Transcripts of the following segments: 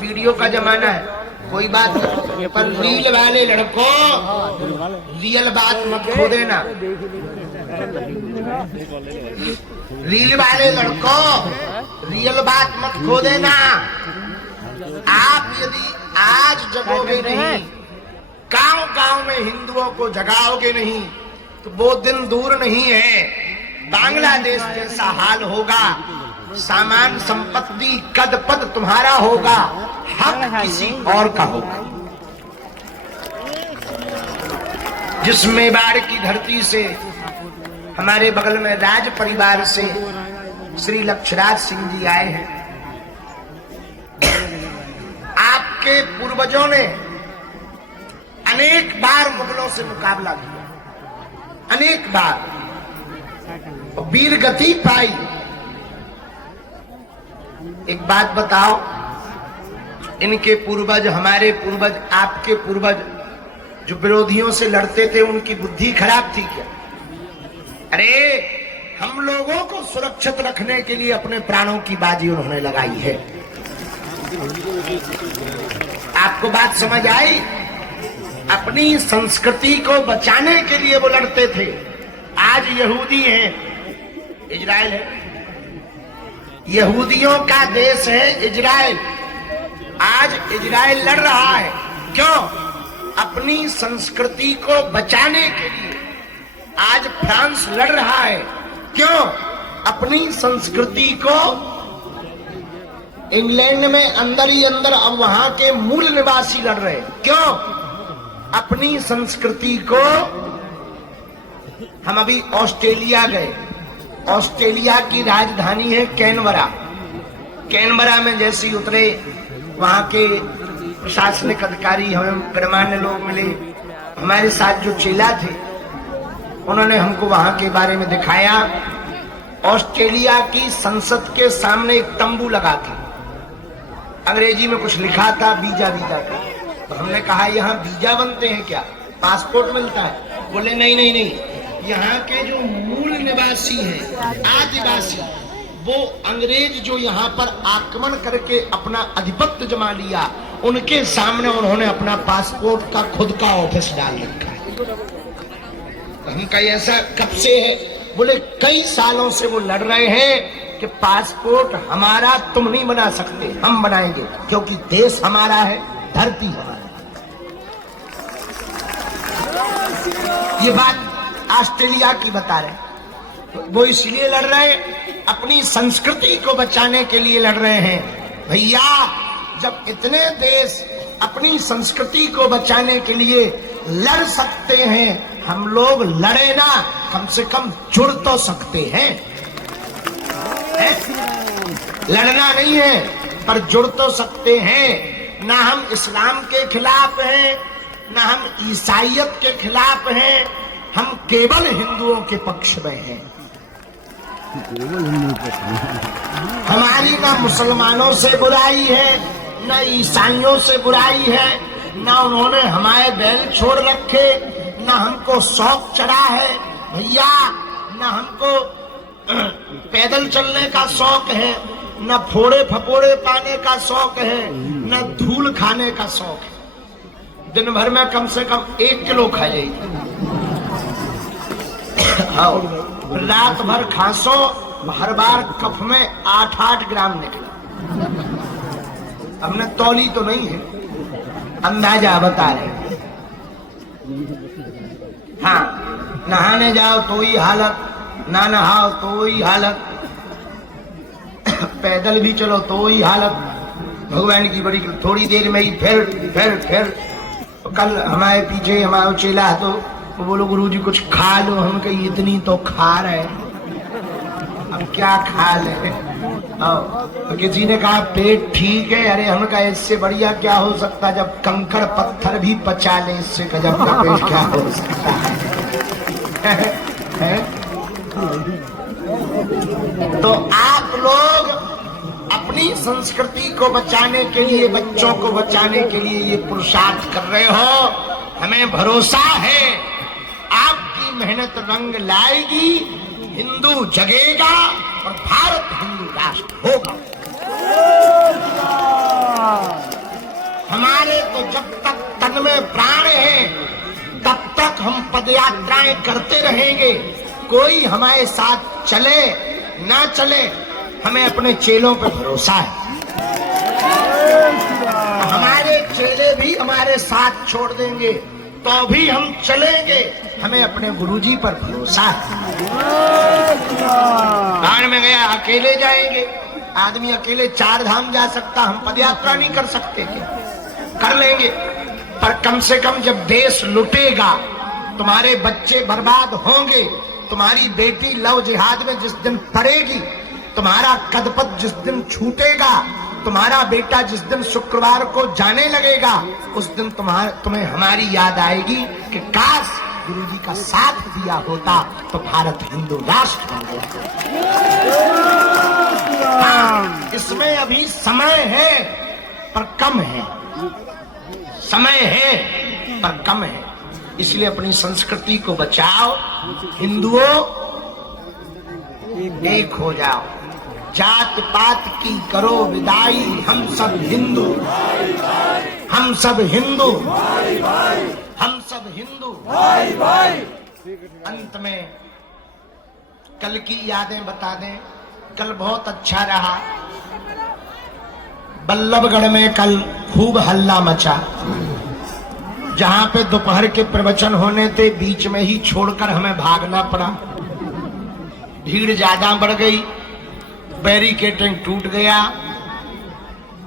Video का जमाना है, कोई बात नहीं, पर रील वाले लड़कों रियल बात मत खो देना। रील वाले लड़कों रियल बात मत खो देना। आप यदि आज जगोगे नहीं, गांव-गांव में हिंदुओं को जगाओगे नहीं, तो वो दिन दूर नहीं है, बांग्लादेश जैसा हाल होगा। सामान संपत्ति कद पद तुम्हारा होगा, हक किसी और का होगा। जिस मेवाड़ की धरती से हमारे बगल में राज परिवार से श्री लक्षराज सिंह जी आए हैं, आपके पूर्वजों ने अनेक बार मुगलों से मुकाबला किया, अनेक बार, वीर गति पाई। एक बात बताओ, इनके पूर्वज, हमारे पूर्वज, आपके पूर्वज जो विरोधियों से लड़ते थे, उनकी बुद्धि खराब थी क्या? अरे हम लोगों को सुरक्षित रखने के लिए अपने प्राणों की बाजी उन्होंने लगाई है। आपको बात समझ आई? अपनी संस्कृति को बचाने के लिए वो लड़ते थे। आज यहूदी हैं, इजराइल है, यहूदियों का देश है इजराइल। आज इजराइल लड़ रहा है, क्यों? अपनी संस्कृति को बचाने के लिए। आज फ्रांस लड़ रहा है, क्यों? अपनी संस्कृति को। इंग्लैंड में अंदर ही अंदर अब वहां के मूल निवासी लड़ रहे हैं, क्यों? अपनी संस्कृति को। हम अभी ऑस्ट्रेलिया गए, ऑस्ट्रेलिया की राजधानी है कैनबरा। कैनबरा में जैसे ही उतरे, वहां के प्रशासनिक अधिकारी, हमें गणमान्य लोग मिले, हमारे साथ जो चेला थे, उन्होंने हमको वहां के बारे में दिखाया। ऑस्ट्रेलिया की संसद के सामने एक तंबू लगा था, अंग्रेजी में कुछ लिखा था, वीजा वीजा का। तो हमने कहा यहाँ वीजा बनते हैं क्या, पासपोर्ट मिलता है? बोले नहीं नहीं नहीं, यहाँ के जो मूल निवासी हैं, आदिवासी, वो अंग्रेज जो यहाँ पर आक्रमण करके अपना आधिपत्य जमा लिया, उनके सामने उन्होंने अपना पासपोर्ट का खुद का ऑफिस डाल रखा है। हम कहीं ऐसा कब से है? बोले कई सालों से वो लड़ रहे हैं कि पासपोर्ट हमारा तुम नहीं बना सकते, हम बनाएंगे, क्योंकि देश हमारा है, धरती हमारा। ये बात ऑस्ट्रेलिया की बता रहे, वो इसलिए लड़ रहे हैं, अपनी संस्कृति को बचाने के लिए लड़ रहे हैं। भैया, जब इतने देश अपनी संस्कृति को बचाने के लिए लड़ सकते हैं, हम लोग लड़े ना, कम से कम जुड़ तो सकते हैं। लड़ना नहीं है, पर जुड़ तो सकते हैं। ना हम इस्लाम के खिलाफ हैं, ना हम ईसाइयत के खिलाफ हैं, हम केवल हिंदुओं के पक्ष में हैं। हमारी ना मुसलमानों से बुराई है, ना ईसाइयों से बुराई है, ना उन्होंने हमारे बैल छोड़ रखे, ना हमको शौक चढ़ा है भैया, ना हमको पैदल चलने का शौक है, ना फोड़े फपोड़े पाने का शौक है, ना धूल खाने का शौक है। दिन भर में कम से कम 1 किलो खा जाएगी। रात भर खांसो, हर बार कफ में 8-8 ग्राम निकला। हमने तौली तो नहीं है, अंदाजा बता रहे। हाँ, नहाने जाओ तो ही हालत, ना नहाओ तो ही हालत, पैदल भी चलो तो ही हालत। भगवान की बड़ी, थोड़ी देर में ही फिर। कल हमारे पीछे हमारा चेला तो वो बोलो गुरुजी कुछ खा लो, हम कहीं इतनी तो खा रहे, अब क्या खा ले? तो किसी ने कहा पेट ठीक है। अरे हम कहा इससे बढ़िया क्या हो सकता, जब कंकड़ पत्थर भी पचा ले, इससे गजब का पेट क्या हो सकता है? तो आप लोग अपनी संस्कृति को बचाने के लिए, बच्चों को बचाने के लिए ये पुरुषार्थ कर रहे हो। हमें भरोसा है आपकी मेहनत रंग लाएगी, हिंदू जगेगा और भारत हिंदू राष्ट्र होगा। पदयात्राएं करते रहेंगे। कोई हमारे साथ चले ना चले, हमें अपने चेलों पर भरोसा है। हमारे चेले भी हमारे साथ छोड़ देंगे तो भी हम चलेंगे, हमें अपने गुरुजी पर भरोसा है। बाढ़ में गया, अकेले जाएंगे। आदमी अकेले 4 धाम जा सकता, हम पदयात्रा नहीं कर सकते क्या? कर लेंगे, पर कम से कम जब देश लुटेगा, तुम्हारे बच्चे बर्बाद होंगे, तुम्हारी बेटी लव जिहाद में जिस दिन पड़ेगी, तुम्हारा कदपत जिस दिन छूटेगा, तुम्हारा बेटा जिस दिन शुक्रवार को जाने लगेगा, उस दिन तुम्हें हमारी याद आएगी कि काश गुरुजी का साथ दिया होता तो भारत हिंदू राष्ट्र बन गया। हाँ, इसमें अभी समय है पर कम है, समय है पर कम है। इसलिए अपनी संस्कृति को बचाओ, हिंदुओं एक हो जाओ, जात पात की करो विदाई, हम सब हिंदू, हम सब हिंदू, हम सब हिंदू। अंत में कल की यादें बता दें। कल बहुत अच्छा रहा। बल्लभगढ़ में कल खूब हल्ला मचा। जहां पे दोपहर के प्रवचन होने थे, बीच में ही छोड़कर हमें भागना पड़ा। भीड़ ज्यादा बढ़ गई, बैरिकेडिंग टूट गया,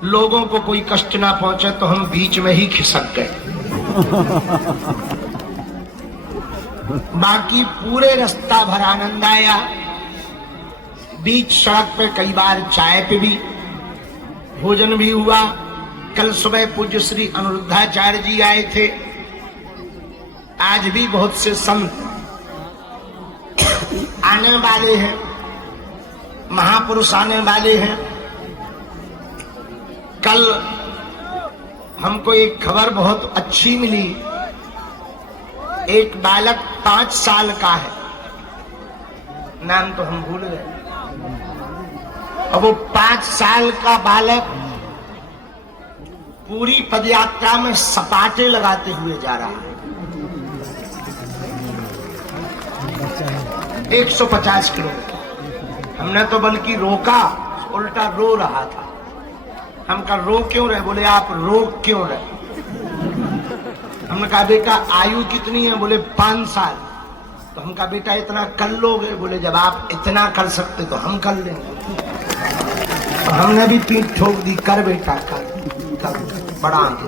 लोगों को कोई कष्ट ना पहुंचे तो हम बीच में ही खिसक गए। बाकी पूरे रास्ता भर आनंद आया। बीच सड़क पे कई बार चाय पे भी, भोजन भी हुआ। कल सुबह पूज्य श्री अनिरुद्धाचार्य जी आए थे। आज भी बहुत से संत आने वाले हैं, महापुरुष आने वाले हैं। कल हमको एक खबर बहुत अच्छी मिली। एक बालक 5 साल का है, नाम तो हम भूल गए। और वो 5 साल का बालक पूरी पदयात्रा में सपाटे लगाते हुए जा रहा है। 150 किलोमीटर। हमने तो बल्कि रोका, उल्टा रो रहा था। हम कहा रो क्यों रहे? बोले आप रो क्यों रहे? हमने कहा बेटा आयु कितनी है? बोले 5 साल। तो हम कहा बेटा इतना कर लोगे? बोले जब आप इतना कर सकते तो हम कर लेंगे। तो हमने भी पीठ ठोक दी, कर बेटा कर, बड़ा आगे।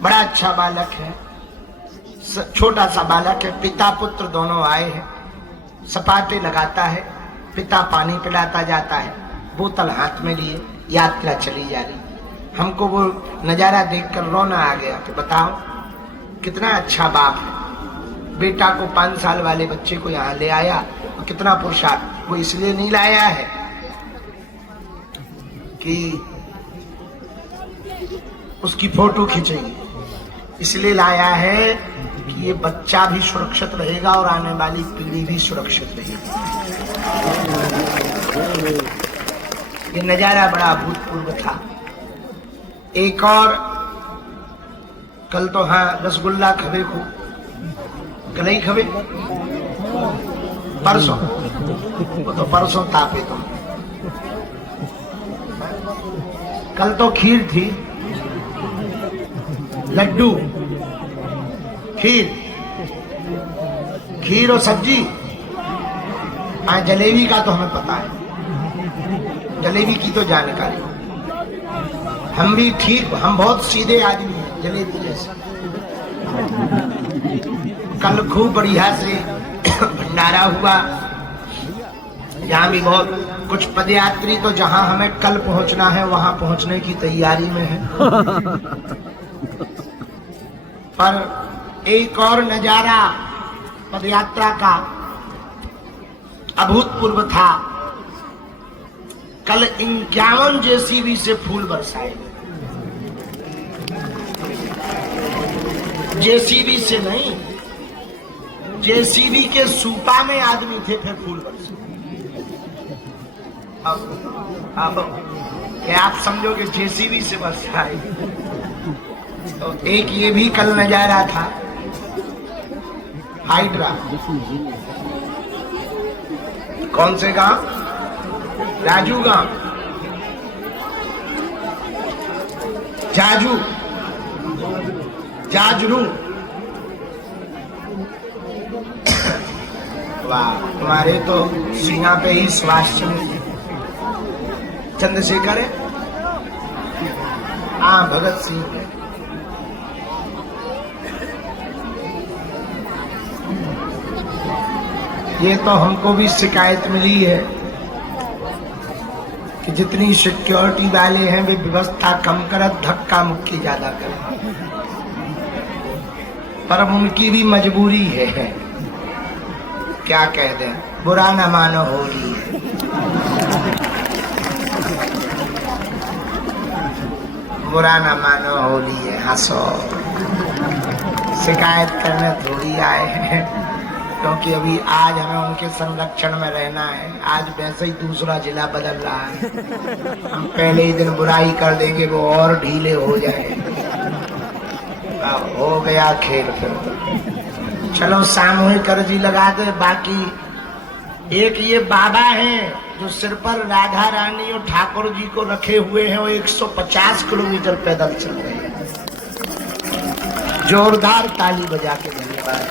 बड़ा अच्छा बालक है, छोटा सा बालक है। पिता पुत्र दोनों आए हैं। सपाटे लगाता है, पिता पानी पिलाता जाता है, बोतल हाथ में लिए यात्रा चली जा रही। हमको वो नजारा देखकर रोना आ गया कि बताओ कितना अच्छा बाप है। बेटा को 5 साल वाले बच्चे को यहाँ ले आया, और कितना पुरुषार्थ। वो इसलिए नहीं लाया है कि उसकी फोटो खींचेगी, इसलिए लाया है कि ये बच्चा भी सुरक्षित रहेगा और आने वाली पीढ़ी भी सुरक्षित रहेगी। ये नजारा बड़ा अभूतपूर्व था। एक और कल तो हाँ रसगुल्ला खबे को, कल ही खबे, परसों, वो तो परसों तापे। तो कल तो खीर थी, लड्डू, खीर और सब्जी। हाँ जलेबी का तो हमें पता है, जलेबी की तो जानकारी। हम भी ठीक, हम बहुत सीधे आदमी हैं, जलेबी जैसे। कल खूब बढ़िया से भंडारा हुआ। यहाँ भी बहुत कुछ पदयात्री तो जहां हमें कल पहुंचना है वहां पहुंचने की तैयारी में है। पर एक और नजारा पदयात्रा का अभूतपूर्व था। कल 51 जेसीबी से फूल बरसाए। जेसीबी से नहीं, जेसीबी के सूपा में आदमी थे, फिर फूल बरसे। अब क्या आप समझोगे जेसीबी से बरसाए? तो एक ये भी कल नजारा था। हाइड्रा। कौन से गांव? राजू गांव, जाजू, जाजरू। वाह, तुम्हारे तो सीना पे ही स्वास्थ्य चंद्रशेखर है। हाँ, भगत सिंह है। ये तो हमको भी शिकायत मिली है कि जितनी सिक्योरिटी वाले हैं वे व्यवस्था कम करत, धक्का मुक्की ज्यादा करत। पर उनकी भी मजबूरी है, क्या कह दें, बुरा न मानो होली है। बुरा न मानो होली है, हंसो। शिकायत करने थोड़ी आए हैं, क्योंकि अभी आज हमें उनके संरक्षण में रहना है। आज वैसे ही दूसरा जिला बदल रहा है, हम पहले ही दिन बुराई कर देंगे, वो और ढीले हो जाए। हो गया खेल फिर तो। चलो सामूहिक अर्जी लगा दे। बाकी एक ये बाबा हैं जो सिर पर राधा रानी और ठाकुर जी को रखे हुए हैं, वो 150 किलोमीटर पैदल चल रहे हैं। जोरदार ताली बजा के धन्यवाद।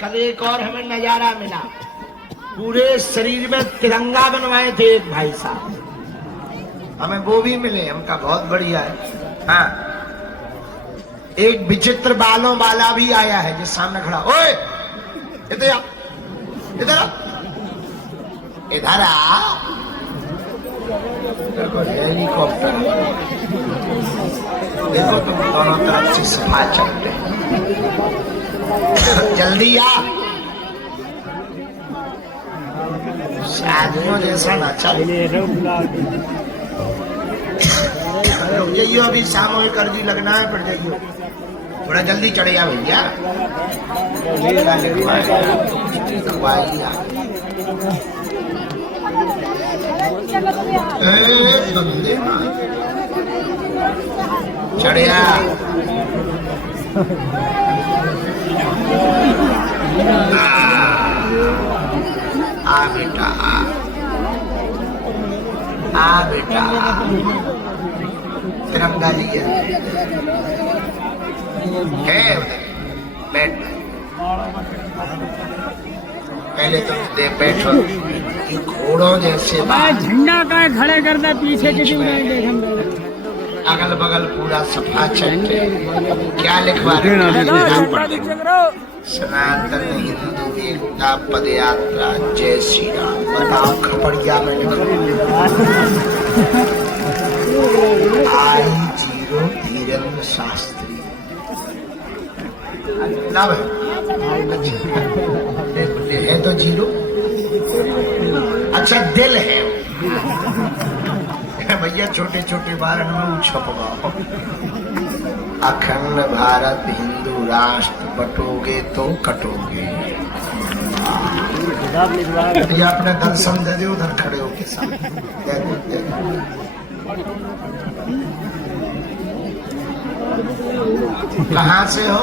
कल एक और हमें नजारा मिला, पूरे शरीर में तिरंगा बनवाए थे एक भाई साहब, हमें वो भी मिले, हमका बहुत बढ़िया है। हाँ, एक विचित्र बालों वाला भी आया है जो सामने खड़ा। ओए इधर आ, इधर आ, इधर आ। देखो हेलीकॉप्टर, देखो तुम दोनों तरफ से सफा चलते, जल्दी आ। शादियों जैसा ना चल। जाइयो, अभी सामूहिक अर्जी लगना है, फिर जाइयो, थोड़ा जल्दी चढ़े आ भैया। चढ़िया आ बेटा, आ बेटा, तिरंगा लिए है। बैठ, पहले तो दे बैठो, घोड़ों जैसे झंडा का खड़े करता पीछे किसी नहीं देखेंगे। अगल बगल पूरा सफा चलते। क्या लिखवा रहे? सनातन हिंदू एकता पद यात्रा जय श्री राम। बताओ खपड़िया में आई जीरो धीरेन्द्र शास्त्री लव है तो जीरो। अच्छा दिल है भैया, छोटे छोटे बारण में छपवाओ। अखंड भारत हिंदू राष्ट्र बटोगे तो कटोगे। ये अपने दर्शन दे दे, उधर खड़े हो के सामने कहाँ से हो?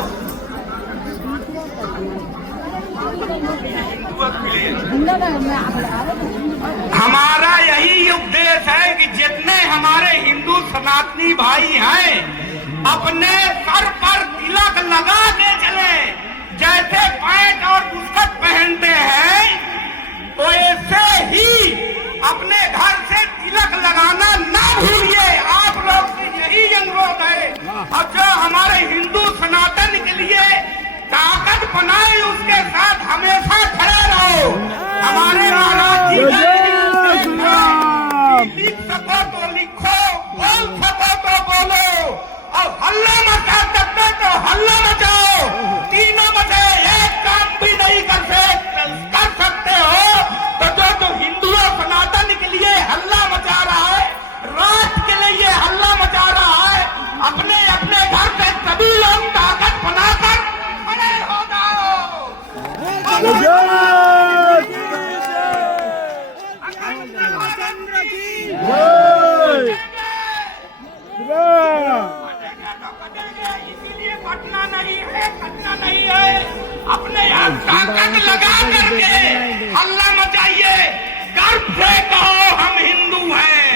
हमारा यही उपदेश है कि जितने हमारे हिंदू सनातनी भाई हैं अपने सर पर तिलक लगा के चले। जैसे पैंट और बुस्कट पहनते हैं वैसे ही अपने घर से तिलक लगाना ना भूलिए। आप लोग से यही अनुरोध है। और जो हमारे हिंदू सनातन के लिए ताकत बनाए उसके साथ हमेशा खड़े रहो। हमारे महाराज जी लिख सको तो लिखो, बोल सको तो बोलो, और हल्ला मचा सकते तो हल्ला मचाओ। तीनों बचे एक काम भी नहीं कर सकते हो तो जो हिंदू सनातन के लिए हल्ला मचा रहा है, राष्ट्र के लिए हल्ला मचा रहा है, अपने अपने घर से सभी लोग ताकत बनाकर खड़े हो जाओ। ताकत लगा करके हल्ला मचाइए, गर्व से कहो हम हिंदू हैं।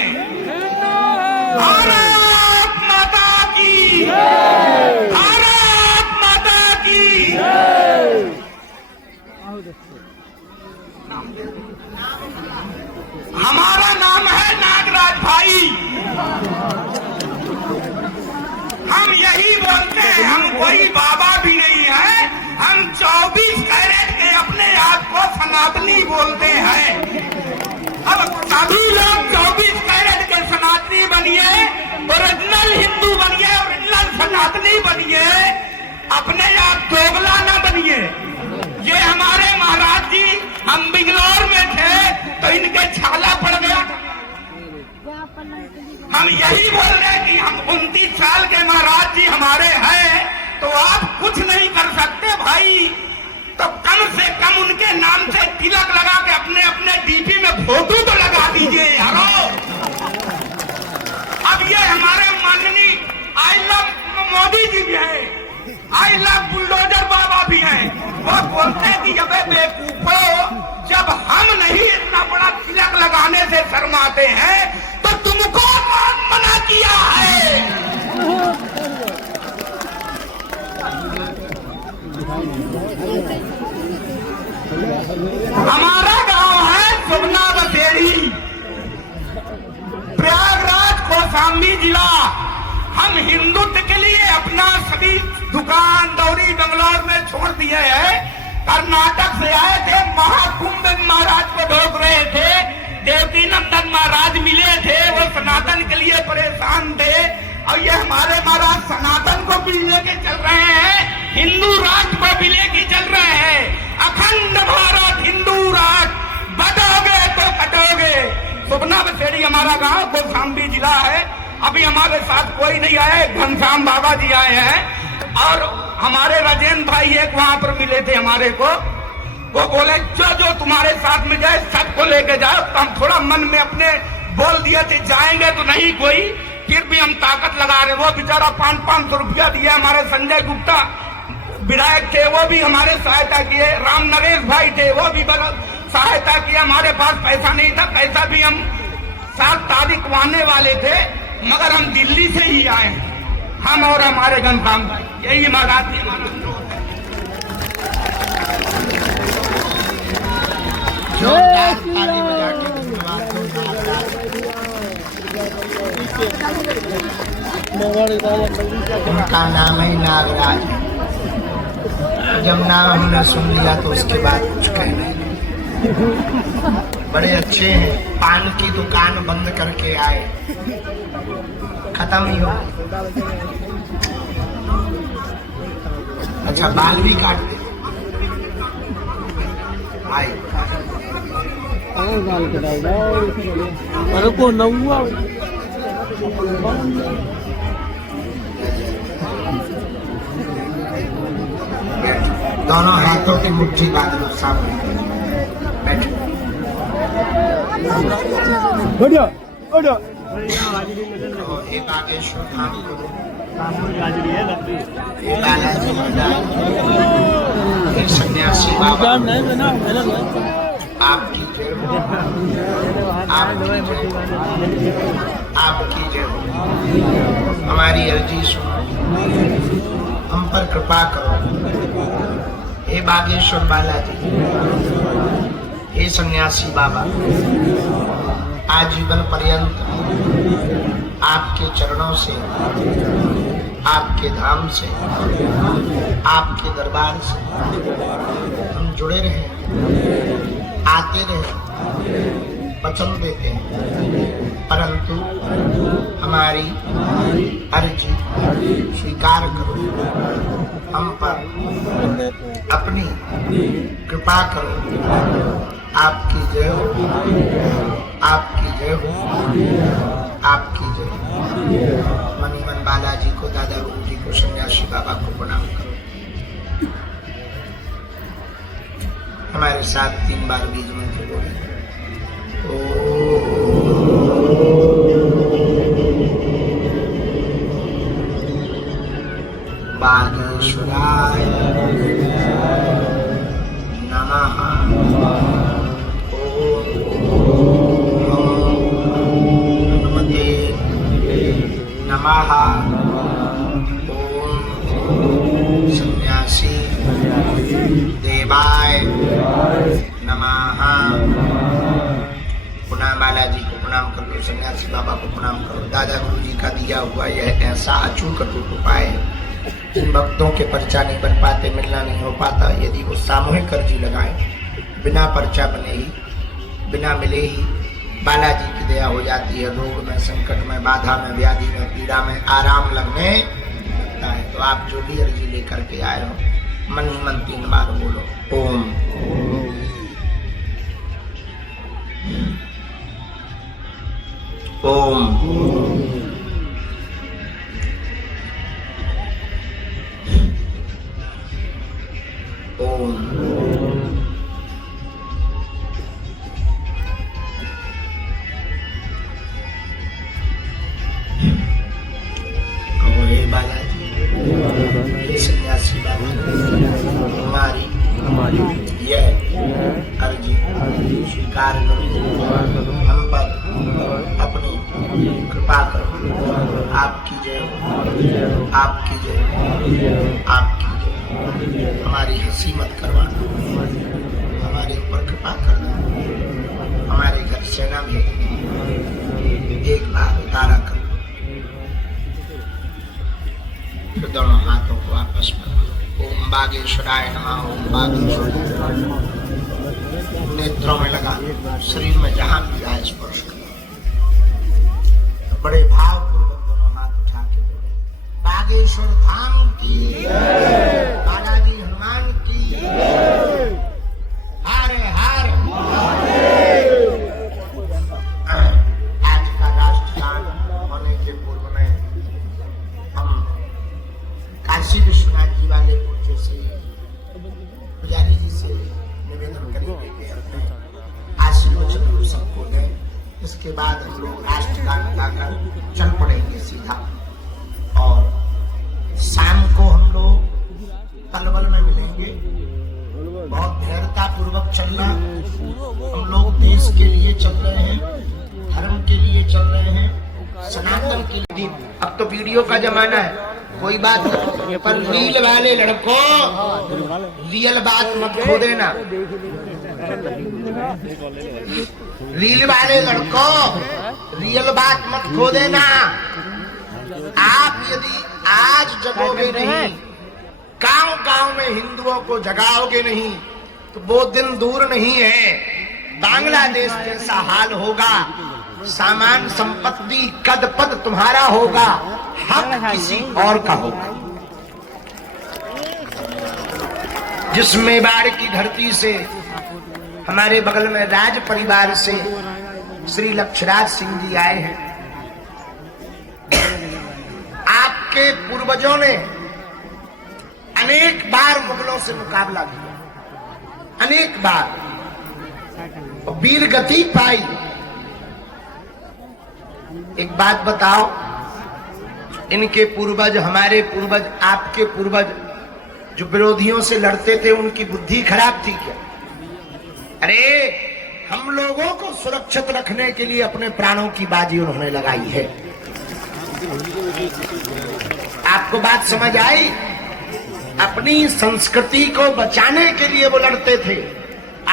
भारत माता की, भारत माता की। हमारा नाम है नागराज भाई। हम यही बोलते हैं, हम कोई बाबा भी नहीं है, हम 24 कैरेट के अपने आप को सनातनी बोलते हैं। अब सभी लोग 24 कैरेट के सनातनी बनिए, ओरिजिनल हिंदू बनिए, ओरिजिनल सनातनी बनिए, अपने आप दोगला न बनिए। ये हमारे महाराज जी, हम बिंगलौर में थे तो इनके छाला पड़ गया। हम यही बोल रहे हैं कि हम 29 साल के महाराज जी हमारे हैं, तो आप कुछ नहीं कर सकते भाई, तो कम से कम उनके नाम से तिलक लगा के अपने अपने डीपी में फोटो तो लगा दीजिए यारो। अब ये हमारे माननीय आई लव मोदी जी भी हैं, आई लव बुलडोजर बाबा भी हैं। वो बोलते हैं कि अबे बेवकूफो, जब हम नहीं इतना बड़ा तिलक लगाने से शर्माते हैं तो तुमको कौन मना किया है? हमारा गांव है सुगना बसेड़ी, प्रयागराज कौशाम्बी जिला। हम हिंदुत्व के लिए अपना सभी दुकान दौरी बंगलौर में छोड़ दिए हैं। कर्नाटक से आए थे, महाकुंभ महाराज को ढोक रहे थे, देवकी नंदन महाराज मिले थे, वो सनातन के लिए परेशान थे, और ये हमारे महाराज सनातन को भी लेके चल रहे हैं, हिंदू राष्ट्र को भी लेके चल रहे हैं। अखंड भारत हिंदू राष्ट्र, बटोगे तो कटोगे। सुगना बसेड़ी हमारा गांव, कौशाम्बी जिला है। अभी हमारे साथ कोई नहीं आया, घनश्याम बाबा जी आए हैं, और हमारे राजेंद्र भाई एक वहां पर मिले थे हमारे को। वो बोले जो तुम्हारे साथ में जाए सबको लेके जाओ। तो हम थोड़ा मन में अपने बोल दिए थे जाएंगे तो नहीं कोई, फिर भी हम ताकत लगा रहे। वो बेचारा 500 रुपया दिया। हमारे संजय गुप्ता विधायक थे, वो भी हमारे सहायता किए। राम नरेश भाई थे, वो भी सहायता किया। हमारे पास पैसा नहीं था, पैसा भी हम 7 तारीख को आने वाले थे, मगर हम दिल्ली से ही आए, हम और हमारे घनश्याम भाई। यही महाराज जी हमारा जोरदार ताली बजा के धन्यवाद दो। उनका नाम है नागराज। जब नाम हमने सुन लिया तो उसके बाद कुछ कहने नहीं। बड़े अच्छे हैं, पान की दुकान बंद करके आए, खत्म ही हो। अच्छा, बाल भी काट दे आए। बाल कटाओ, अरे को नौआ दोनों हाथों की मुट्ठी बांध लो सामने, बैठो। बढ़िया बढ़िया। तो एक आगेश्वर धाम करो, एक बालाजी महाराज, एक सन्यासी बाबा, आपकी जय हो, आपकी जय हो, आपकी जय हो। हमारी अर्जी सुनो, हम पर कृपा करो। हे बागेश्वर बालाजी, हे सन्यासी बाबा, आजीवन पर्यंत आपके चरणों से, आपके धाम से, आपके दरबार से हम जुड़े रहे, आते रहे, वचन देते हैं, परंतु हमारी अर्जी स्वीकार करो, हम पर अपनी कृपा करो। आपकी जय हो, आपकी जय हो, आपकी जय हो। मनी मन बालाजी को, दादा गुरु जी को, सन्यासी बाबा को प्रणाम करो। हमारे साथ 3 बार बीज मंत्र बोले। बागेश्वराय नमः। ओम सन्यासी देवाय नमः। पुनः बालाजी को प्रणाम कर लो, सन्यासी बाबा को प्रणाम करो। दादा गुरु जी का दिया हुआ यह ऐसा अचूक अटूट उपाय है, जिन भक्तों के पर्चा नहीं बन पाते, मिलना नहीं हो पाता, यदि वो सामूहिक अर्जी लगाए, बिना पर्चा बने ही, बिना मिले ही बालाजी की दया हो जाती है। रोग में, संकट में, बाधा में, व्याधि में, पीड़ा में आराम लगने लगता है। तो आप जो भी अर्जी लेकर के आए हो, मन ही मन 3 बार बोलो ओम। ओम ओम। कहो हे बालाजी, हे सन्यासी बाबा, हमारी यह अर्जी स्वीकार करो, हम पर अपनी कृपा करो। आपकी जय हो, आपकी जय हो, आपकी जय हो। हमारी हंसी मत करवाना, हमारे ऊपर कृपा करना, हमारे घर सेना भेज, एक बार उतारा करो। तो दोनों हाथों को आपस में ओम बागेश्वराय नमः, ओम बागेश्वराय। नेत्रों में लगा, शरीर में जहां भी जाए स्पर्श करो। बड़े भाव पूर्वक दोनों हाथ उठा के बोले, बागेश्वर धाम की जय, बालाजी हनुमान की जय, हर हर महादेव। आज का राष्ट्रगान होने के पूर्व में हम काशी विश्वनाथ जी वाले पूज्य से पुजारी जी से निवेदन करेंगे कि अपने आशीर्वचन सबको दें। इसके बाद हम लोग राष्ट्रगान गाकर चल पड़ेंगे सीधा, और शाम को हम लोग पलवल में मिलेंगे। बहुत धैर्यता पूर्वक चलना, हम लोग देश के लिए चल रहे हैं, धर्म के लिए चल रहे हैं, सनातन के लिए। अब तो वीडियो का जमाना है, कोई बात नहीं, पर रील वाले लड़कों रियल बात मत खो देना। रील वाले लड़कों रियल बात मत खो देना। आप यदि आज जगोगे नहीं, गांव गांव में हिंदुओं को जगाओगे नहीं, तो वो दिन दूर नहीं है, बांग्लादेश जैसा हाल होगा। सामान संपत्ति कद पद तुम्हारा होगा, हक किसी और का होगा। जिस मेवाड़ की धरती से हमारे बगल में राज परिवार से श्री लक्षराज सिंह जी आए हैं, आपके पूर्वजों ने अनेक बार मुगलों से मुकाबला किया, अनेक बार, और वीर गति पाई। एक बात बताओ, इनके पूर्वज, हमारे पूर्वज, आपके पूर्वज जो विरोधियों से लड़ते थे, उनकी बुद्धि खराब थी क्या? अरे हम लोगों को सुरक्षित रखने के लिए अपने प्राणों की बाजी उन्होंने लगाई है। आपको बात समझ आई? अपनी संस्कृति को बचाने के लिए वो लड़ते थे।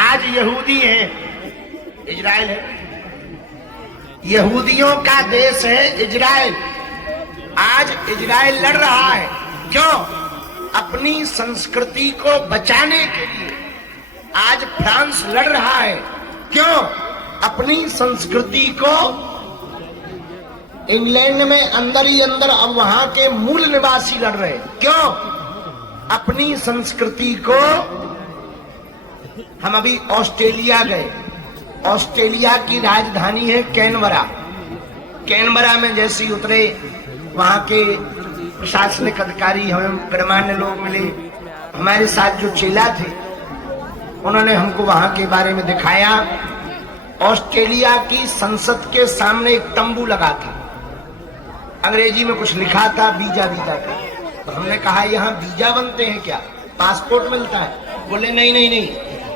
आज यहूदी हैं, इजराइल है, यहूदियों का देश है इजराइल। आज इजराइल लड़ रहा है, क्यों? अपनी संस्कृति को बचाने के लिए। आज फ्रांस लड़ रहा है, क्यों? अपनी संस्कृति को। इंग्लैंड में अंदर ही अंदर अब वहां के मूल निवासी लड़ रहे, क्यों? अपनी संस्कृति को। हम अभी ऑस्ट्रेलिया गए, ऑस्ट्रेलिया की राजधानी है कैनबरा। कैनबरा में जैसे ही उतरे, वहां के प्रशासनिक अधिकारी, हमें गणमान्य लोग मिले। हमारे साथ जो चेला थे, उन्होंने हमको वहां के बारे में दिखाया। ऑस्ट्रेलिया की संसद के सामने एक तंबू लगा था, अंग्रेजी में कुछ लिखा था, वीजा वीजा का। तो हमने कहा यहाँ वीजा बनते हैं क्या, पासपोर्ट मिलता है? बोले नहीं नहीं नहीं,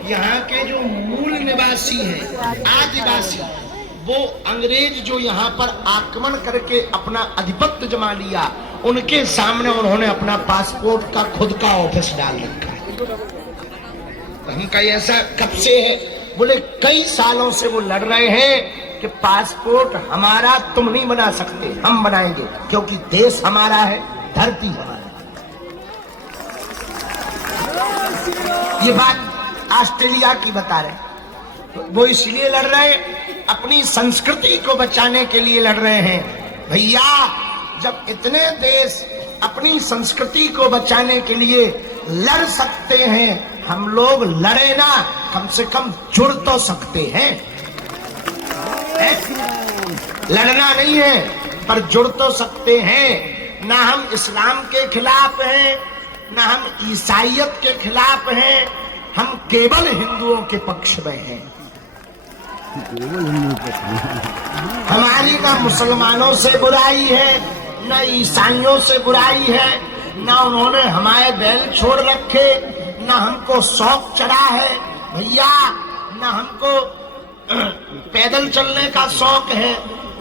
यहाँ के जो मूल निवासी हैं, आदिवासी, वो अंग्रेज जो यहाँ पर आक्रमण करके अपना आधिपत्य जमा लिया, उनके सामने उन्होंने अपना पासपोर्ट का खुद का ऑफिस डाल रखा है। हम कहीं ऐसा कब से है? बोले कई सालों से वो लड़ रहे हैं कि पासपोर्ट हमारा तुम नहीं बना सकते, हम बनाएंगे, क्योंकि देश हमारा है, धरती हमारा। ये बात ऑस्ट्रेलिया की बता रहे, तो वो इसलिए लड़ रहे हैं, अपनी संस्कृति को बचाने के लिए लड़ रहे हैं। भैया जब इतने देश अपनी संस्कृति को बचाने के लिए लड़ सकते हैं, हम लोग लड़े ना, कम से कम जुड़ तो सकते हैं। लड़ना नहीं है पर जुड़ तो सकते हैं। ना हम इस्लाम के खिलाफ हैं, ना हम ईसाइयत के खिलाफ हैं, हम केवल हिंदुओं के पक्ष में हैं। हमारी ना मुसलमानों से बुराई है, ना ईसाइयों से बुराई है, ना उन्होंने हमारे बैल छोड़ रखे, ना हमको शौक चढ़ा है भैया, ना हमको पैदल चलने का शौक है,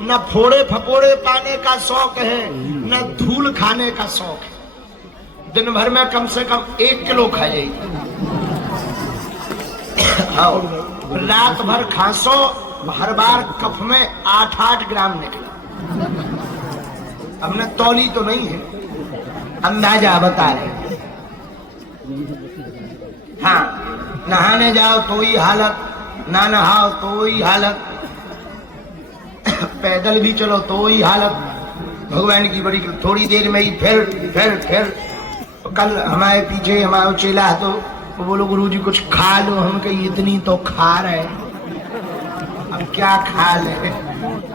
न फोड़े फपोड़े पाने का शौक है, न धूल खाने का शौक है। दिन भर में कम से कम 1 किलो खा जाइए, हाँ, रात भर खांसो, हर बार कफ में 8-8 ग्राम निकला। हमने तौली तो नहीं है, अंदाजा बता रहे। हाँ, नहाने जाओ तो ही हालत, ना नहाओ तो ही हालत, पैदल भी चलो तो ही हालत। भगवान की बड़ी, थोड़ी देर में ही फिर कल हमारे पीछे हमारा चेला तो वो बोलो गुरुजी कुछ खा लो, हम कहीं इतनी तो खा रहे, अब क्या खा ले।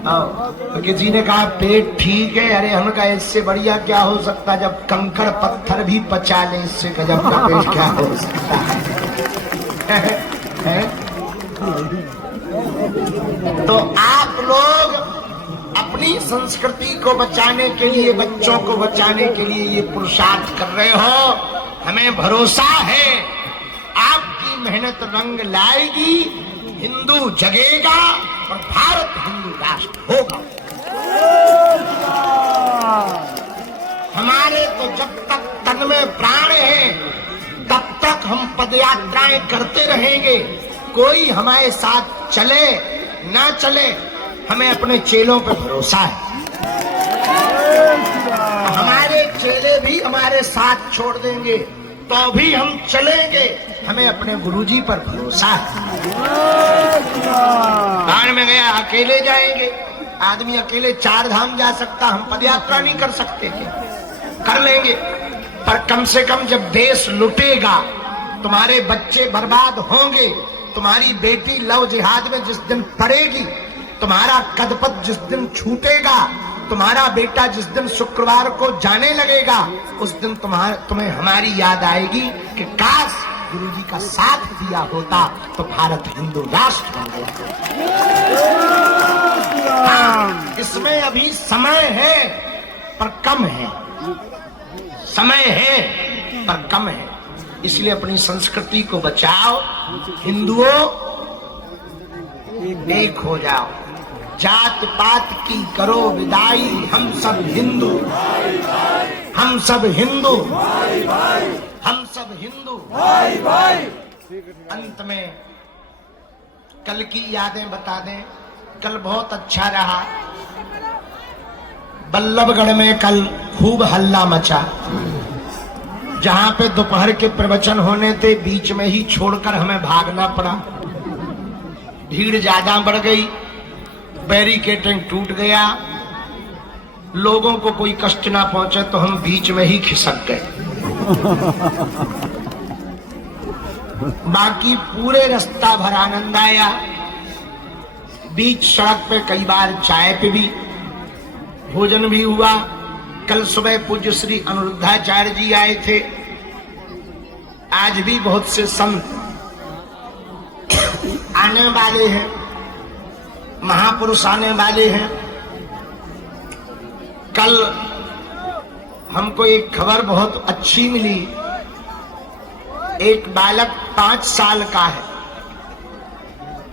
तो किसी ने कहा पेट ठीक है, अरे हम कहा इससे बढ़िया क्या हो सकता, जब कंकड़ पत्थर भी पचा ले, इससे गजब का पेट क्या हो सकता है? तो आप लोग अपनी संस्कृति को बचाने के लिए, बच्चों को बचाने के लिए ये पुरुषार्थ कर रहे हो। हमें भरोसा है आपकी मेहनत रंग लाएगी, हिंदू जगेगा और भारत हिंदू राष्ट्र होगा। हमारे तो जब तक तन में प्राण है तब तक हम पदयात्राएं करते रहेंगे। कोई हमारे साथ चले ना चले, हमें अपने चेलों पर भरोसा है। हमारे चेले भी हमारे साथ छोड़ देंगे तो भी हम चलेंगे, हमें अपने गुरुजी पर भरोसा है। बाढ़ में गया अकेले जाएंगे, आदमी अकेले 4 धाम जा सकता, हम पदयात्रा नहीं कर सकते थे, कर लेंगे। पर कम से कम जब देश लुटेगा, तुम्हारे बच्चे बर्बाद होंगे, तुम्हारी बेटी लव जिहाद में जिस दिन पड़ेगी, तुम्हारा कदपत जिस दिन छूटेगा, तुम्हारा बेटा जिस दिन शुक्रवार को जाने लगेगा, उस दिन तुम्हें हमारी याद आएगी कि काश गुरुजी का साथ दिया होता तो भारत हिंदू राष्ट्र बन गया। हाँ, इसमें अभी समय है पर कम है, समय है पर कम है, इसलिए अपनी संस्कृति को बचाओ। हिंदुओं एक हो जाओ, जात पात की करो विदाई, हम सब हिंदू, हम सब हिंदू, हम सब हिंदू। अंत में कल की यादें बता दें। कल बहुत अच्छा रहा, बल्लभगढ़ में कल खूब हल्ला मचा। जहां पे दोपहर के प्रवचन होने थे, बीच में ही छोड़कर हमें भागना पड़ा। भीड़ ज्यादा बढ़ गई, बैरिकेडिंग टूट गया, लोगों को कोई कष्ट ना पहुंचे तो हम बीच में ही खिसक गए। बाकी पूरे रास्ता भर आनंद आया। बीच सड़क पे कई बार चाय पे भी भोजन भी हुआ। कल सुबह पूज्य श्री अनिरुद्धाचार्य जी आए थे। आज भी बहुत से संत आने वाले हैं, महापुरुष आने वाले हैं। कल हमको एक खबर बहुत अच्छी मिली। एक बालक 5 साल का है,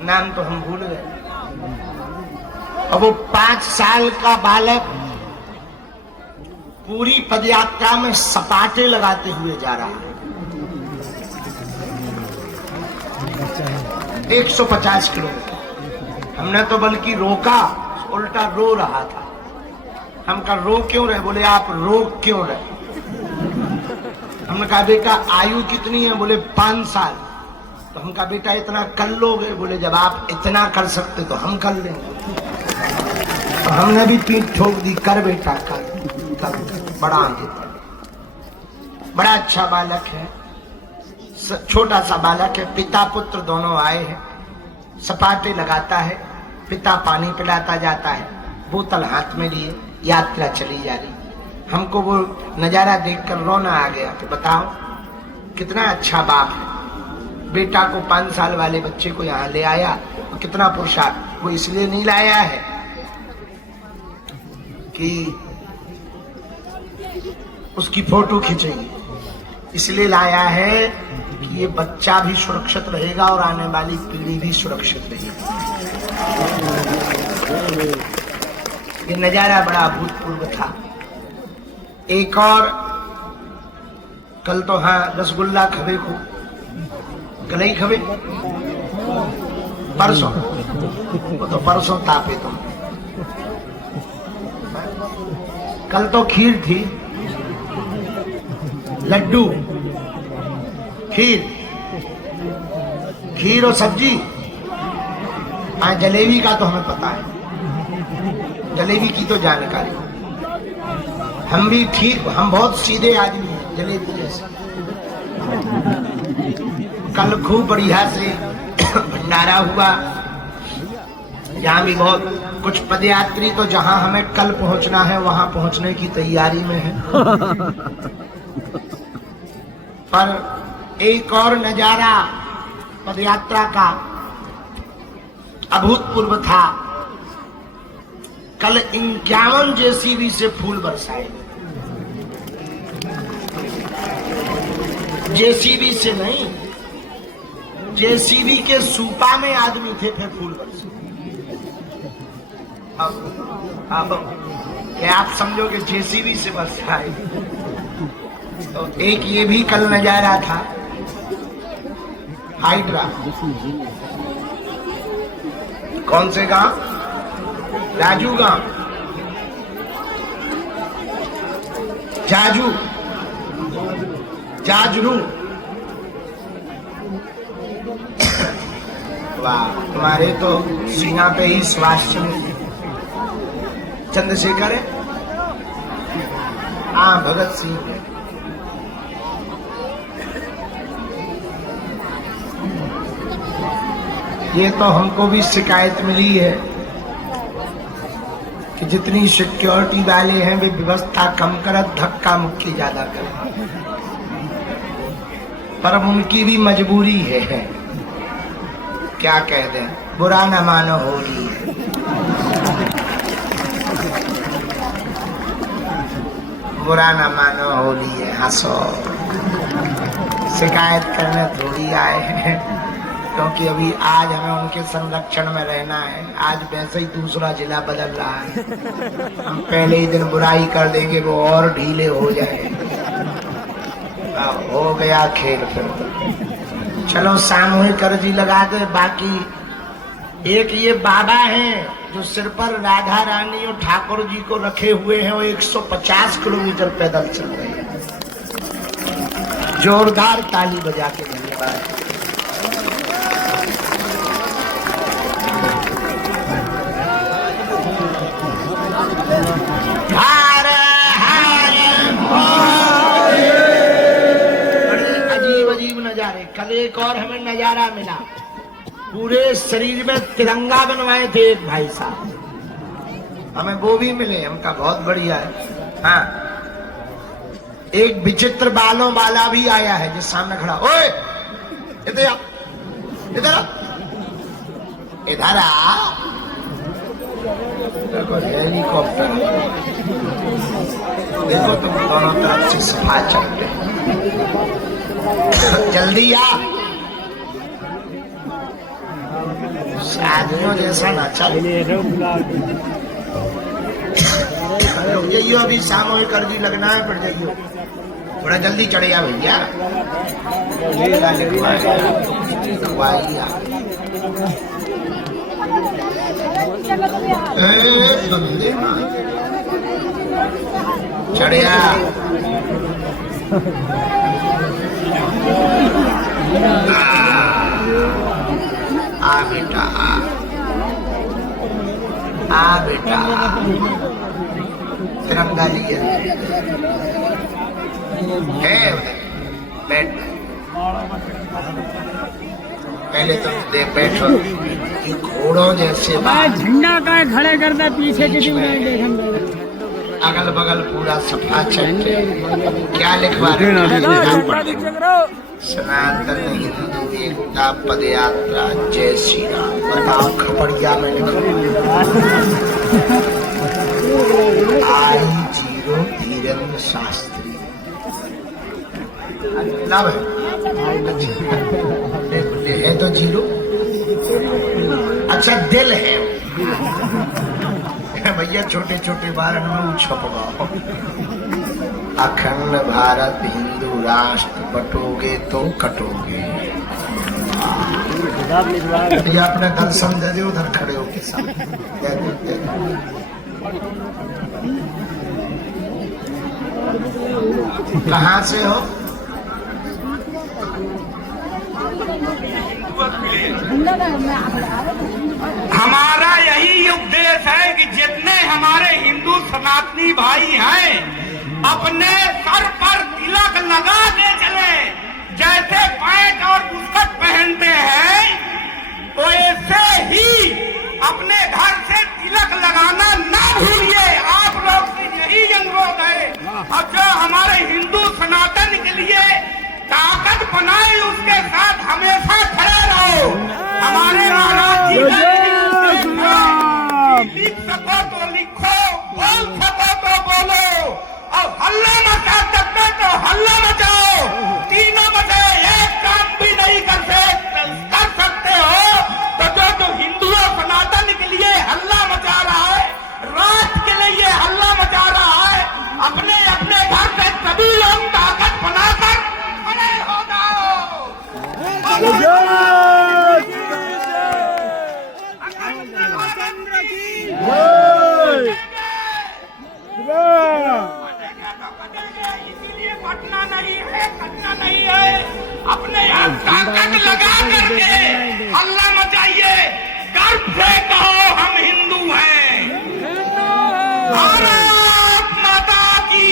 नाम तो हम भूल गए, अब वो 5 साल का बालक पूरी पदयात्रा में सपाटे लगाते हुए जा रहा है। 150 किलोमीटर। हमने तो बल्कि रोका, उल्टा रो रहा था। हम कहा रो क्यों रहे? बोले आप रो क्यों रहे? हमने कहा बेटा आयु कितनी है? बोले 5 साल। तो हम कहा बेटा इतना कर लोगे? बोले जब आप इतना कर सकते तो हम कर लेंगे। तो हमने भी पीठ ठोक दी, कर बेटा कर। बड़ा आगे, बड़ा अच्छा बालक है, छोटा सा बालक है। पिता पुत्र दोनों आए हैं, सपाटे लगाता है, पिता पानी पिलाता जाता है, बोतल हाथ में लिए यात्रा चली जा रही। हमको वो नजारा देखकर रोना आ गया कि बताओ कितना अच्छा बाप है, बेटा को 5 साल वाले बच्चे को यहाँ ले आया। और कितना पुरुषार्थ। वो इसलिए नहीं लाया है कि उसकी फोटो खींचेगी, इसलिए लाया है कि ये बच्चा भी सुरक्षित रहेगा और आने वाली पीढ़ी भी सुरक्षित रहेगी। ये नजारा बड़ा अभूतपूर्व था। एक और कल तो हाँ रसगुल्ला खबे को कल खबे परसों, वो तो परसों तापे तुम। कल तो खीर थी, लड्डू, खीर और सब्जी। हाँ जलेबी का तो हमें पता है, जलेबी की तो जानकारी। हम भी ठीक, हम बहुत सीधे आदमी हैं जलेबी जैसे। कल खूब बढ़िया से भंडारा हुआ। यहाँ भी बहुत कुछ पदयात्री तो जहाँ हमें कल पहुंचना है वहां पहुंचने की तैयारी में है। पर एक और नजारा पदयात्रा का अभूतपूर्व था। कल 51 जेसीबी से फूल बरसाए। जेसीबी से नहीं, जेसीबी के सूपा में आदमी थे, फिर फूल बरसे। अब क्या आप समझोगे जेसीबी से बरसाए? तो एक ये भी कल नजारा था। हाइड्रा, कौन से गांव? राजू गांव, जाजू, जाजरू। वाह, तुम्हारे तो सीना पे ही श्वास चंद्रशेखर है। हाँ भगत सिंह है। ये तो हमको भी शिकायत मिली है कि जितनी सिक्योरिटी वाले हैं वे व्यवस्था कम करत, धक्का मुक्की ज्यादा कर। पर उनकी भी मजबूरी है, क्या कह दें, बुरा न मानो होली है। बुरा न मानो होली है, हंसो। शिकायत करने थोड़ी आए हैं, क्योंकि अभी आज हमें उनके संरक्षण में रहना है। आज वैसे ही दूसरा जिला बदल रहा है, हम पहले ही दिन बुराई कर देंगे वो और ढीले हो जाए। हो गया खेल। फिर चलो सामूहिक अर्जी लगा दे। बाकी एक ये बाबा हैं जो सिर पर राधा रानी और ठाकुर जी को रखे हुए हैं, वो 150 किलोमीटर पैदल चल रहे हैं। जोरदार ताली बजा के धन्यवाद। कल एक और हमें नजारा मिला, पूरे शरीर में तिरंगा बनवाए थे एक भाई साहब, हमें वो भी मिले। हमका बहुत बढ़िया है। हाँ, एक विचित्र बालों वाला भी आया है जो सामने खड़ा। ओए इधर आ, इधर आ, इधर आ। हेलीकॉप्टर देखो, तुम दोनों तरफ से सफा चलते, जल्दी आ। आदमियों जैसा ना चले। रुक जाइयो, अभी सामूहिक अर्जी लगना है, पड़ जाइयो, थोड़ा जल्दी चढ़िया भैया। चढ़िया आ बेटा, आ बेटा, तिरंगा लिया है, बैठ, पहले तो दे बैठो, घोड़ों जैसे झंडा का खड़े करता पीछे किसी को नहीं देखा। अगल बगल पूरा सफा चलते, क्या लिखवा रहे? सनातन हिंदू एकता पद यात्रा जय श्री राम। बताओ खपड़िया में लिखो आई जीरो धीरेन्द्र शास्त्री, नाम है तो जीरो, अच्छा दिल है भैया, छोटे छोटे बारन में छपवाओ। अखंड भारत हिंदू राष्ट्र, बटोगे तो कटोगे। भैया अपने दल समझ दे, उधर खड़े हो के साथ कहाँ से हो? हमारा यही उपदेश है कि जितने हमारे हिंदू सनातनी भाई हैं, अपने सर पर तिलक लगा के चले। जैसे पैंट और बुस्कट पहनते हैं, वैसे ही अपने घर से तिलक लगाना ना भूलिए। आप लोग से यही अनुरोध है। अब जो हमारे हिंदू सनातन के लिए ताकत बनाए, उसके साथ हमेशा खड़े रहो। हमारे महाराज जी लिख सको तो लिखो, बोल सको तो बोलो, और हल्ला मचा सकते तो हल्ला मचाओ। तीनों में से एक काम भी नहीं कर सकते हो, तो जो हिंदू सनातन के लिए हल्ला मचा रहा है, राष्ट्र के लिए हल्ला मचा रहा है, अपने अपने घर से सभी लोग ताकत बनाकर खड़े हो जाओ। इसीलिए पटना नहीं है, अपने आप ताकत लगा करके हल्ला मचाइए, गर्व से कहो हम हिंदू हैं। भारत माता की,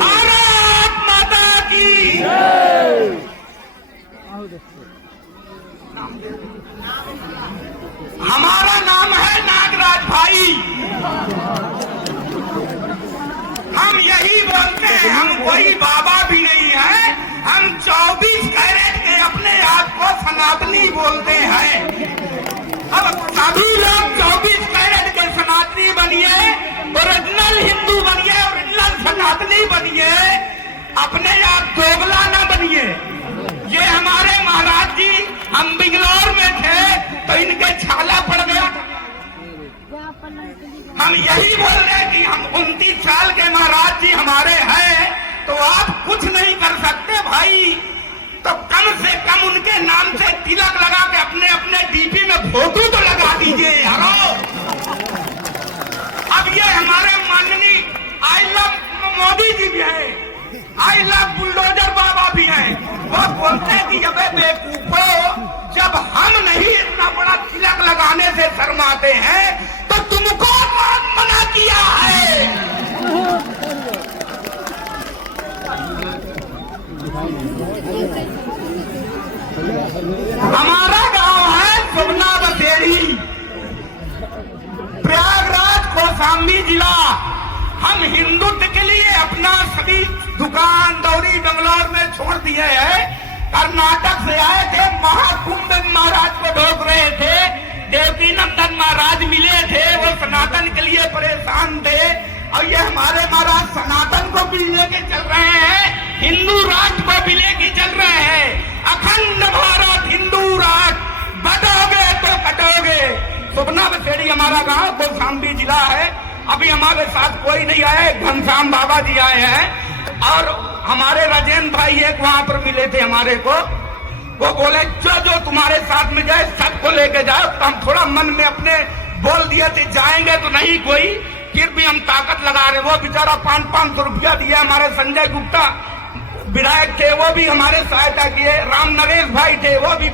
भारत माता की। हमारा नाम है नागराज भाई। हम यही बोलते हैं, हम कोई बाबा भी नहीं है, हम 24 कैरेट के अपने आप को सनातनी बोलते हैं। अब सभी लोग 24 कैरेट के सनातनी बनिए, ओरिजिनल हिंदू बनिए, ओरिजिनल सनातनी बनिए, अपने आप दोगला ना बनिए। ये हमारे महाराज जी, हम बिगलौर में थे तो इनके छाला पड़ गया। हम यही बोल रहे हैं कि हम 29 साल के महाराज जी हमारे हैं, तो आप कुछ नहीं कर सकते भाई, तो कम से कम उनके नाम से तिलक लगा के अपने अपने डीपी में फोटो तो लगा दीजिए यारो। अब ये हमारे माननीय आई लव मोदी जी भी हैं, आई लव बुलडोजर बाबा भी हैं। वो बोलते हैं कि अबे बेवकूफो, जब हम नहीं इतना बड़ा तिलक लगाने से शर्माते हैं, तो तुमको कौन मना किया है? हमारा गांव है सुगना बसेड़ी, प्रयागराज कौशाम्बी जिला। हम हिंदुत्व के लिए अपना सभी दुकान दौरी बंगलौर में छोड़ दिए हैं। कर्नाटक से आए थे, महाकुंभ महाराज को ढोक रहे थे, देवकी नंदन महाराज मिले थे, वो सनातन के लिए परेशान थे, और ये हमारे महाराज सनातन को भी लेके चल रहे हैं, हिंदू राष्ट्र को भी लेके चल रहे हैं। अखंड भारत हिंदू राष्ट्र, बटोगे तो सुपना बसेड़ी हमारा गांव, कौशाम्बी जिला है। अभी हमारे साथ कोई नहीं आए, घनश्याम बाबा जी आए हैं और हमारे राजेंद्र भाई एक वहां पर मिले थे हमारे को, वो बोले जो जो तुम्हारे साथ में जाए सबको लेके जाओ। तो हम थोड़ा मन में अपने बोल दिए थे जाएंगे तो नहीं कोई, फिर भी हम ताकत लगा रहे। वो बेचारा 500 रुपया दिया। हमारे संजय गुप्ता विधायक थे, वो भी हमारे सहायता किए। राम नरेश भाई थे, वो भी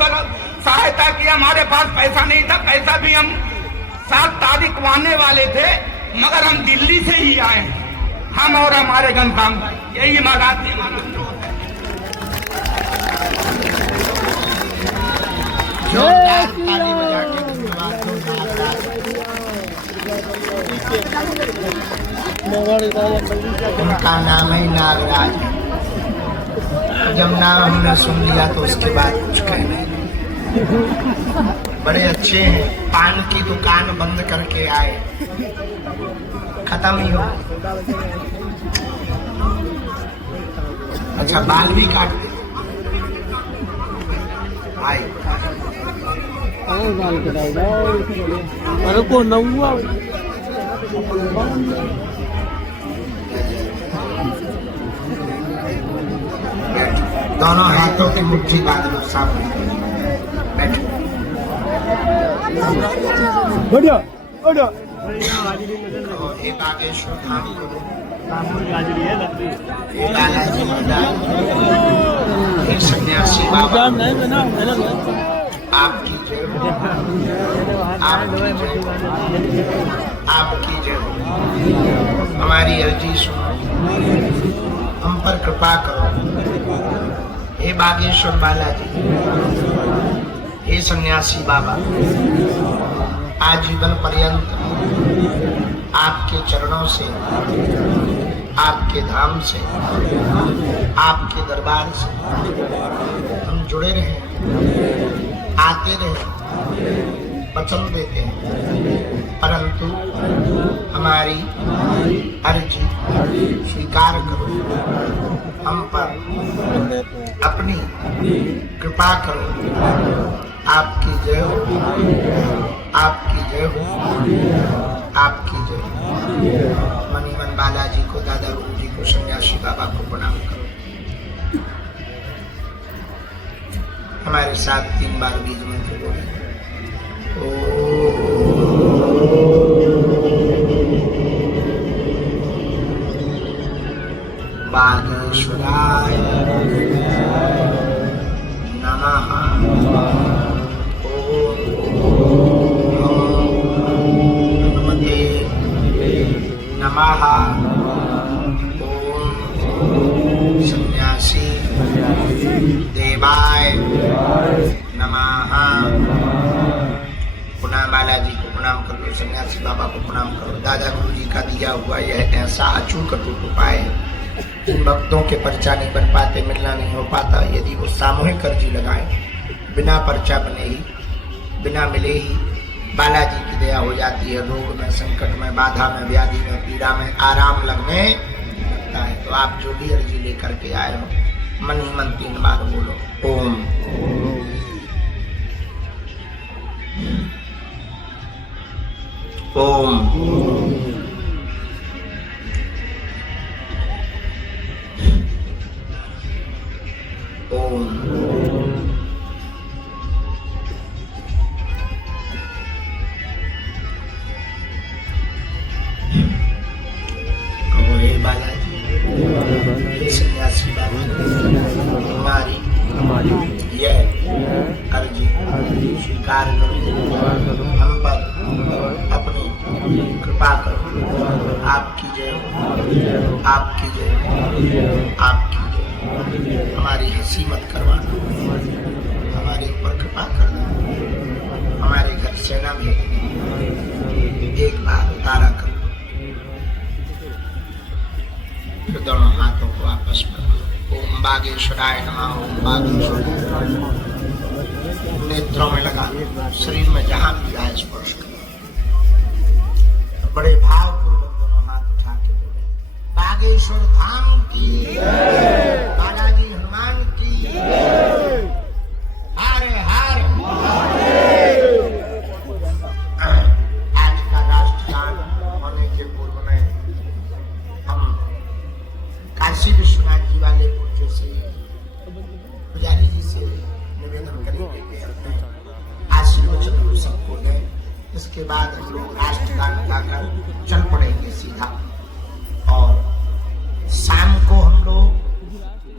सहायता किए। हमारे पास पैसा नहीं था, पैसा भी हम 7 तारीख को आने वाले थे, मगर हम दिल्ली से ही आए, हम और हमारे घनश्याम भाई। यही मुलाकात थी हमारी। जोरदार ताली बजा के धन्यवाद दो नागराज। उनका नाम है नागराज। जब नाम हमने सुन लिया तो उसके बाद कुछ कहने बड़े अच्छे हैं। पान की दुकान बंद करके आए, खत्म ही हो। अच्छा बाल भी काट दे भाई। अरे को नौवा दोनों हाथों की मुट्ठी बांध लो सामने, बैठो। बढ़िया बढ़िया। और एक बागेश्वर धाम को, एक बालाजी महाराज, एक सन्यासी बाबा, आपकी जय हो, आपकी जय हो, आपकी जय हो। हमारी अर्जी सुनो, हम पर कृपा करो। हे बागेश्वर बालाजी, हे सन्यासी बाबा, आजीवन पर्यंत आपके चरणों से, आपके धाम से, आपके दरबार से हम जुड़े रहे, आते रहे, वचन देते हैं, परंतु हमारी अर्जी स्वीकार करो। हम पर अपनी कृपा करो। आपकी जय हो, आपकी जय हो, आपकी जय हो। मणिमन बालाजी को, दादा गुरु जी को, सन्यासी बाबा को प्रणाम करो। हमारे साथ 3 बार बीज मंत्र बोले। बागेश्वराय नमः। हनुमते नमः। ओम सन्यासी देवाय नमः। पुनः बालाजी को प्रणाम कर लो, सन्यासी बाबा को प्रणाम करो। दादा गुरु जी का दिया हुआ यह ऐसा अचूक अटूट उपाय है, जिन भक्तों के पर्चा नहीं बन पाते, मिलना नहीं हो पाता, यदि वो सामूहिक अर्जी लगाए, बिना पर्चा बने ही, बिना मिले ही बालाजी की दया हो जाती है। रोग में, संकट में, बाधा में, व्याधि में, पीड़ा में आराम लगने लगता है। तो आप जो भी अर्जी लेकर के आए हो, मन ही मन 3 बार बोलो ओम। ओम। ओम। कहो हे बालाजी, हे सन्यासी बाबा, हमारी यह अर्जी स्वीकार करो। हम पर अपनी कृपा करो। आपकी जय हो, आपकी जय हो, आपकी जय। हमारी हंसी मत करवाना, हमारे ऊपर कृपा करना। हमारे घर सेना भेज, एक बार उतारा करो। फिर दोनों हाथों को आपस में ओम बागेश्वराय नमः। ओम बागेश्वराय। नेत्रों में लगा, शरीर में जहां भी जाए स्पर्श करो। बड़े भावपूर्वक दोनों हाथ उठा के बोले बागेश्वर धाम की, बालाजी हनुमान की, हर हर। से पुजारी जी से निवेदन करेंगे कि अपने आशीर्वचन को सबको दें। इसके बाद हम लोग राष्ट्रगान गाकर चल पड़ेंगे सीधा, और शाम को हम लोग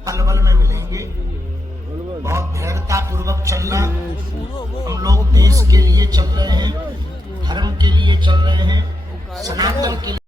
पलवल में मिलेंगे। बहुत धैर्यता पूर्वक चलना। हम लोग देश के लिए चल रहे हैं, धर्म के लिए चल रहे हैं, सनातन के लिए।